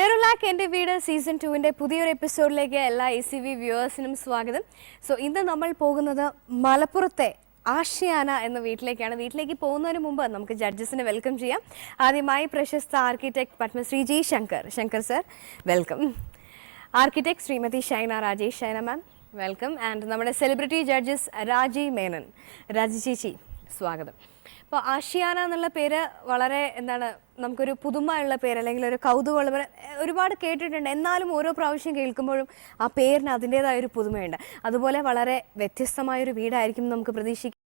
ഡെറുലാക്ക് എൻ്റെ വീട് സീസൺ 2-ന്റെ പുതിയൊരു എപ്പിസോഡിലേക്ക് എല്ലാ ACV വ്യൂവേഴ്സിനും സ്വാഗതം. സോ ഇന്ന് നമ്മൾ പോകുന്നത് മലപ്പുറത്തെ ആഷിയാന എന്ന വീട്ടിലേക്കാണ്. വീട്ടിലേക്ക് പോകുന്നതിന് മുമ്പ് നമുക്ക് ജഡ്ജസിനെ വെൽക്കം ചെയ്യാം. ആദ്യമായി പ്രശസ്ത architect Padmashri G Shankar sir, welcome. Architect Shrimati Shaina Rajesh, Shaina ma'am, welcome. And നമ്മുടെ സെലിബ്രിറ്റി ജഡ്ജസ് രാജി മേനൻ, രാജി ചേച്ചി, സ്വാഗതം. അപ്പോൾ ആഷിയാന എന്നുള്ള പേര് വളരെ നമുക്കൊരു പുതുമയുള്ള പേര്, അല്ലെങ്കിൽ ഒരു കൗതുകമുള്ള പേര്, ഒരുപാട് കേട്ടിട്ടുണ്ട്. എന്നാലും ഓരോ പ്രാവശ്യം കേൾക്കുമ്പോഴും ആ പേരിന് അതിൻ്റെതായ ഒരു പുതുമയുണ്ട്. അതുപോലെ വളരെ വ്യത്യസ്തമായൊരു വീടായിരിക്കും നമുക്ക് പ്രതീക്ഷിക്കാം.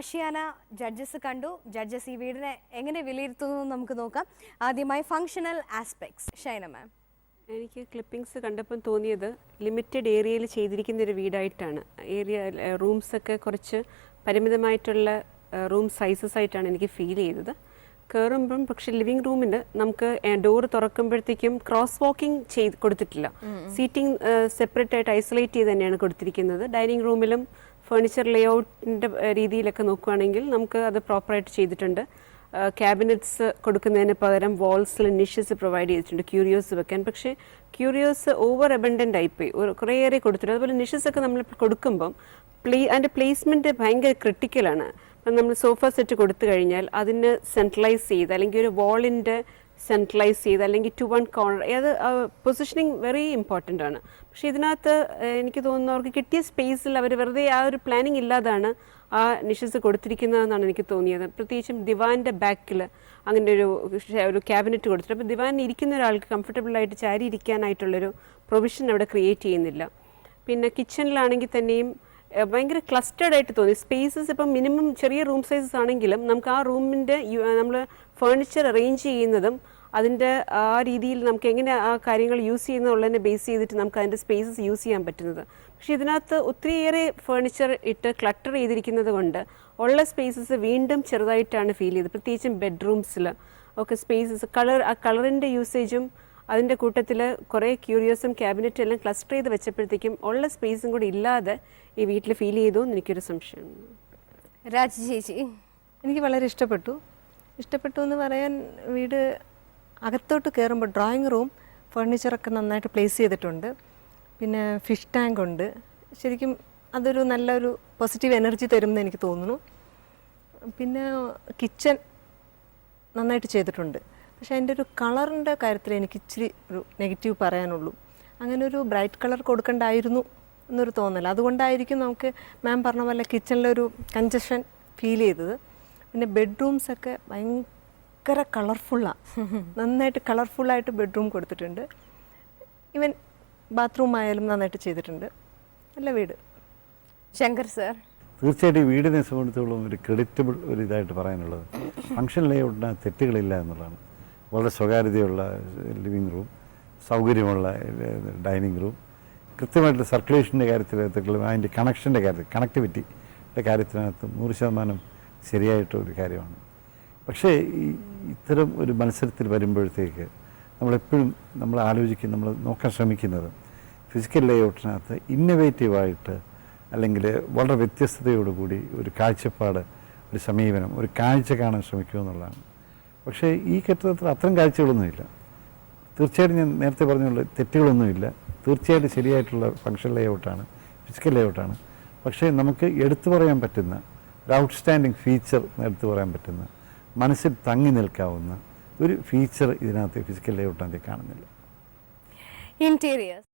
ആഷിയാന ജഡ്ജസ് കണ്ടു. ജഡ്ജസ് ഈ വീടിനെ എങ്ങനെ വിലയിരുത്തുന്നു നമുക്ക് നോക്കാം. ആദ്യമായി ഫങ്ഷണൽ ആസ്പെക്ട്സ്, ഷൈന മാം. എനിക്ക് ക്ലിപ്പിംഗ്സ് കണ്ടപ്പം തോന്നിയത് ലിമിറ്റഡ് ഏരിയയിൽ ചെയ്തിരിക്കുന്ന ഒരു വീടായിട്ടാണ്. റൂംസൊക്കെ കുറച്ച് പരിമിതമായിട്ടുള്ള റൂം സൈസസ് ആയിട്ടാണ് എനിക്ക് ഫീൽ ചെയ്തത്. കയറുമ്പം പക്ഷേ ലിവിങ് റൂമിന് നമുക്ക് ഡോർ തുറക്കുമ്പോഴത്തേക്കും ക്രോസ് വാക്കിംഗ് കൊടുത്തിട്ടില്ല. സീറ്റിംഗ് സെപ്പറേറ്റ് ആയിട്ട് ഐസൊലേറ്റ് ചെയ്ത് തന്നെയാണ് കൊടുത്തിരിക്കുന്നത്. ഡൈനിങ് റൂമിലും ഫർണിച്ചർ ലേഔട്ടിൻ്റെ രീതിയിലൊക്കെ നോക്കുകയാണെങ്കിൽ നമുക്ക് അത് പ്രോപ്പറായിട്ട് ചെയ്തിട്ടുണ്ട്. ക്യാബിനറ്റ്സ് കൊടുക്കുന്നതിന് പകരം വാൾസിൽ നിഷസ് പ്രൊവൈഡ് ചെയ്തിട്ടുണ്ട് ക്യൂരിയോസ് വെക്കാൻ. പക്ഷേ ക്യൂരിയോസ് ഓവർ അബണ്ടൻ്റ് ആയിപ്പോയി, കുറേയേറെ കൊടുത്തിട്ടുണ്ട്. അതുപോലെ നിഷസ് ഒക്കെ നമ്മൾ കൊടുക്കുമ്പം അതിൻ്റെ പ്ലേസ്മെൻറ്റ് ഭയങ്കര ക്രിട്ടിക്കലാണ്. അപ്പം നമ്മൾ സോഫ സെറ്റ് കൊടുത്തു കഴിഞ്ഞാൽ അതിന് സെൻട്രലൈസ് ചെയ്ത്, അല്ലെങ്കിൽ ഒരു വാളിൻ്റെ സെൻട്രലൈസ് ചെയ്ത്, അല്ലെങ്കിൽ ടു വൺ കോർണർ, അത് പൊസിഷനിങ് വെരി ഇമ്പോർട്ടൻ്റ് ആണ്. പക്ഷേ ഇതിനകത്ത് എനിക്ക് തോന്നുന്നു അവർക്ക് കിട്ടിയ സ്പേസിൽ അവർ വെറുതെ ആ ഒരു പ്ലാനിങ് ഇല്ലാതാണ് ആ നിഷസ് കൊടുത്തിരിക്കുന്നതെന്നാണ് എനിക്ക് തോന്നിയത്. പ്രത്യേകിച്ചും ദിവാൻ്റെ ബാക്കിൽ അങ്ങനെ ഒരു ക്യാബിനറ്റ് കൊടുത്തിട്ട്, അപ്പോൾ ദിവാനിൽ ഇരിക്കുന്ന ഒരാൾക്ക് കംഫർട്ടബിളായിട്ട് ചാരി ഇരിക്കാനായിട്ടുള്ളൊരു പ്രൊവിഷൻ അവിടെ ക്രിയേറ്റ് ചെയ്യുന്നില്ല. പിന്നെ കിച്ചണിലാണെങ്കിൽ തന്നെയും ഭയങ്കര ക്ലസ്റ്റേഡ് ആയിട്ട് തോന്നി. സ്പേസസ് ഇപ്പം മിനിമം ചെറിയ റൂം സൈസസ് ആണെങ്കിലും നമുക്ക് ആ റൂമിൻ്റെ നമ്മൾ ഫേർണിച്ചർ അറേഞ്ച് ചെയ്യുന്നതും അതിൻ്റെ ആ രീതിയിൽ നമുക്ക് എങ്ങനെ ആ കാര്യങ്ങൾ യൂസ് ചെയ്യുന്നുള്ളതിനെ ബേസ് ചെയ്തിട്ട് നമുക്ക് അതിൻ്റെ സ്പേസസ് യൂസ് ചെയ്യാൻ പറ്റുന്നത്. പക്ഷേ ഇതിനകത്ത് ഒത്തിരിയേറെ ഫേർണിച്ചർ ഇട്ട് ക്ലട്ടർ ചെയ്തിരിക്കുന്നത് കൊണ്ട് ഉള്ള സ്പേസസ് വീണ്ടും ചെറുതായിട്ടാണ് ഫീൽ ചെയ്തത്. പ്രത്യേകിച്ചും ബെഡ്റൂംസിൽ ഒക്കെ സ്പേസസ് ആ കളറിൻ്റെ യൂസേജും അതിൻ്റെ കൂട്ടത്തിൽ കുറേ ക്യൂരിയസും ക്യാബിനറ്റും എല്ലാം ക്ലസ്റ്റർ ചെയ്ത് വെച്ചപ്പോഴത്തേക്കും ഉള്ള സ്പേസും കൂടി ഇല്ലാതെ ഈ വീട്ടിൽ ഫീൽ ചെയ്തു എന്ന് എനിക്കൊരു സംശയമുണ്ട്. രാജി ചേച്ചി? എനിക്ക് വളരെ ഇഷ്ടപ്പെട്ടു എന്ന് പറയാൻ, വീട് അകത്തോട്ട് കയറുമ്പോൾ ഡ്രോയിങ് റൂം ഫർണിച്ചറൊക്കെ നന്നായിട്ട് പ്ലേസ് ചെയ്തിട്ടുണ്ട്. പിന്നെ ഫിഷ് ടാങ്ക് ഉണ്ട്. ശരിക്കും അതൊരു നല്ലൊരു പോസിറ്റീവ് എനർജി തരും എന്ന് എനിക്ക് തോന്നുന്നു. പിന്നെ കിച്ചൺ നന്നായിട്ട് ചെയ്തിട്ടുണ്ട്. പക്ഷേ അതിൻ്റെ ഒരു കളറിൻ്റെ കാര്യത്തിൽ എനിക്ക് ഇച്ചിരി ഒരു നെഗറ്റീവ് പറയാനുള്ളൂ. അങ്ങനെ ഒരു ബ്രൈറ്റ് കളർ കൊടുക്കണ്ടായിരുന്നു എന്നൊരു തോന്നൽ. അതുകൊണ്ടായിരിക്കും നമുക്ക് മാം പറഞ്ഞ പോലെ കിച്ചണിലൊരു കൺജഷൻ ഫീൽ ചെയ്തത്. പിന്നെ ബെഡ്റൂംസൊക്കെ ഭയങ്കര കളർഫുള്ളാണ്. നന്നായിട്ട് കളർഫുള്ളായിട്ട് ബെഡ്റൂം കൊടുത്തിട്ടുണ്ട്. ഈവൻ ബാത്റൂം ആയാലും നന്നായിട്ട് ചെയ്തിട്ടുണ്ട്. നല്ല വീട്. ശങ്കർ സർ? തീർച്ചയായിട്ടും ഈ വീടിനെ സംബന്ധിച്ചോളം ഒരു ക്രെഡിറ്റബിൾ ഒരു ഇതായിട്ട് പറയാനുള്ളത് ഫംഗ്ഷൻ ലേഔട്ടിന് തെറ്റുകളില്ല എന്നുള്ളതാണ്. വളരെ സ്വകാര്യതയുള്ള ലിവിങ് റൂം, സൗകര്യമുള്ള ഡൈനിങ് റൂം, കൃത്യമായിട്ട് സർക്കുലേഷൻ്റെ കാര്യത്തിലും അതിൻ്റെ കണക്ഷൻ്റെ കാര്യത്തിൽ കണക്ടിവിറ്റിയുടെ കാര്യത്തിനകത്ത് 100% ശരിയായിട്ടൊരു കാര്യമാണ്. പക്ഷേ ഇത്തരം ഒരു മത്സരത്തിൽ വരുമ്പോഴത്തേക്ക് നമ്മളെപ്പോഴും നമ്മൾ ആലോചിക്കും, നമ്മൾ നോക്കാൻ ശ്രമിക്കുന്നത് ഫിസിക്കൽ ലേഔട്ടിനകത്ത് ഇന്നൊവേറ്റീവായിട്ട് അല്ലെങ്കിൽ വളരെ വ്യത്യസ്തതയോടുകൂടി ഒരു കാഴ്ചപ്പാട്, ഒരു സമീപനം, ഒരു കാഴ്ച കാണാൻ ശ്രമിക്കുക എന്നുള്ളതാണ്. പക്ഷേ ഈ കെട്ടിടത്തിൽ അത്തരം കാഴ്ചകളൊന്നുമില്ല. തീർച്ചയായിട്ടും ഞാൻ നേരത്തെ പറഞ്ഞുള്ള തെറ്റുകളൊന്നുമില്ല. തീർച്ചയായിട്ടും ശരിയായിട്ടുള്ള ഫംഗ്ഷൻ ലേഔട്ടാണ്, ഫിസിക്കൽ ലേഔട്ടാണ്. പക്ഷേ നമുക്ക് എടുത്തു പറയാൻ പറ്റുന്ന ഒരു ഔട്ട്സ്റ്റാൻഡിങ് ഫീച്ചർ എടുത്തു പറയാൻ പറ്റുന്ന, മനസ്സിൽ തങ്ങി നിൽക്കാവുന്ന ഒരു ഫീച്ചർ ഇതിനകത്ത് ഫിസിക്കൽ ലേഔട്ടിനകത്ത് കാണുന്നില്ല. ഇന്റീരിയേഴ്സ്?